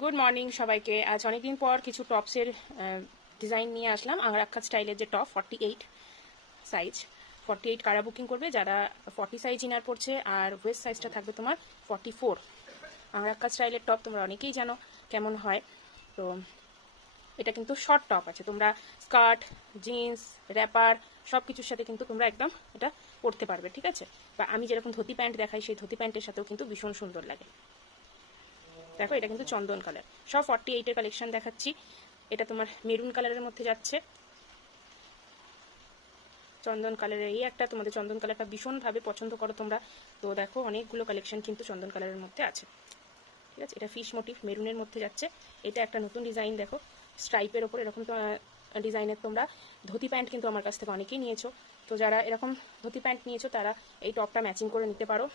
Good morning সবাইকে। আজ অনেকদিন পর কিছু টপসের ডিজাইন নিয়ে আসলাম। আঙ্গরাক্ষা স্টাইলের যে টপ 48 সাইজ, 48 কারা বুকিং করবে যারা 40 সাইজ ইনার পড়ছে, আর ওয়েস্ট সাইজটা থাকবে তোমার 44। আঙ্গরাক্ষা স্টাইলের টপ তোমরা অনেকেই জানো কেমন হয়। তো এটা কিন্তু শর্ট টপ আছে, তোমরা স্কার্ট, জিন্স, র্যাপার সব কিছুর সাথে কিন্তু তোমরা একদম এটা পরতে পারবে, ঠিক আছে। বা আমি যেরকম ধুতি প্যান্ট দেখাই সেই ধুতি প্যান্টের সাথেও কিন্তু ভীষণ সুন্দর লাগে। দেখো এটা কিন্তু চন্দন কালার, সব 48-এর কালেকশন দেখাচ্ছি। এটা তোমার মেরুন কালারের মধ্যে যাচ্ছে, চন্দন কালারের এই একটা, তোমাদের চন্দন কালারটা ভীষণভাবে পছন্দ করো তোমরা, তো দেখো অনেকগুলো কালেকশন কিন্তু চন্দন কালারের মধ্যে আছে, ঠিক আছে। এটা ফিশ মোটিভ মেরুনের মধ্যে যাচ্ছে। এটা একটা নতুন ডিজাইন, দেখো স্ট্রাইপের ওপর এরকম ডিজাইনের তোমরা ধুতি প্যান্ট কিন্তু আমার কাছ থেকে অনেকেই নিয়েছো। তো যারা এরকম ধুতি প্যান্ট নিয়েছো তারা এই টপটা ম্যাচিং করে নিতে পারো।